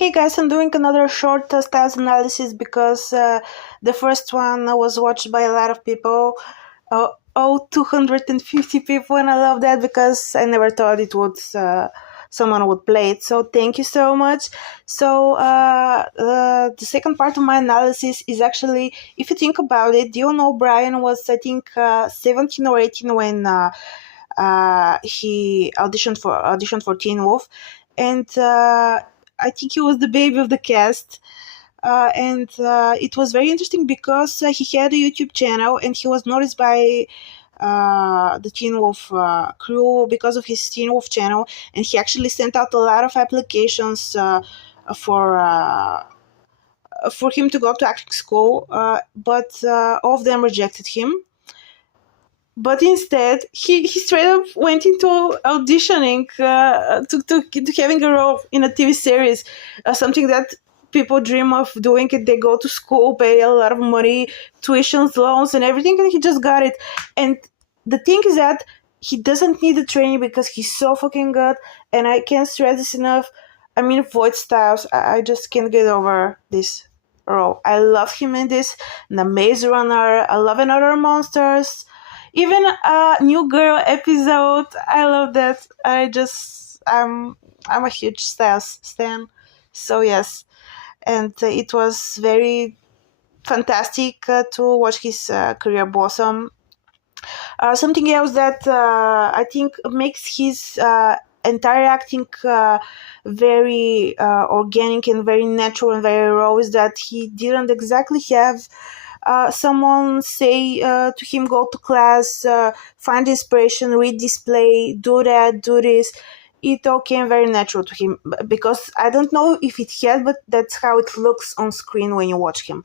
Hey guys, I'm doing another short styles analysis because the first one was watched by a lot of people. 250 people, and I love that because I never thought it would someone would play it. So thank you so much. So the second part of my analysis is actually, if you think about it, Dylan O'Brien was, I think, 17 or 18 when he auditioned for Teen Wolf, and I think he was the baby of the cast. And it was very interesting because he had a YouTube channel and he was noticed by the Teen Wolf crew because of his Teen Wolf channel, and he actually sent out a lot of applications for him to go to acting school, but all of them rejected him. But instead, he straight up went into auditioning to having a role in a TV series, something that people dream of doing. It, they go to school, pay a lot of money, tuitions, loans, and everything, and he just got it. And the thing is that he doesn't need the training because he's so fucking good, and I can't stress this enough. I mean, Voight Styles, I just can't get over this role. I love him in this, the Maze Runner, I love Another Monsters, even a New Girl episode. I love that. I'm a huge Styles stan. So yes, and it was very fantastic to watch his career blossom. Something else that I think makes his entire acting very organic and very natural and very raw is that he didn't exactly have someone say to him, go to class, find inspiration, read this play, do that, do this. It all came very natural to him because I don't know if it had, but that's how it looks on screen when you watch him.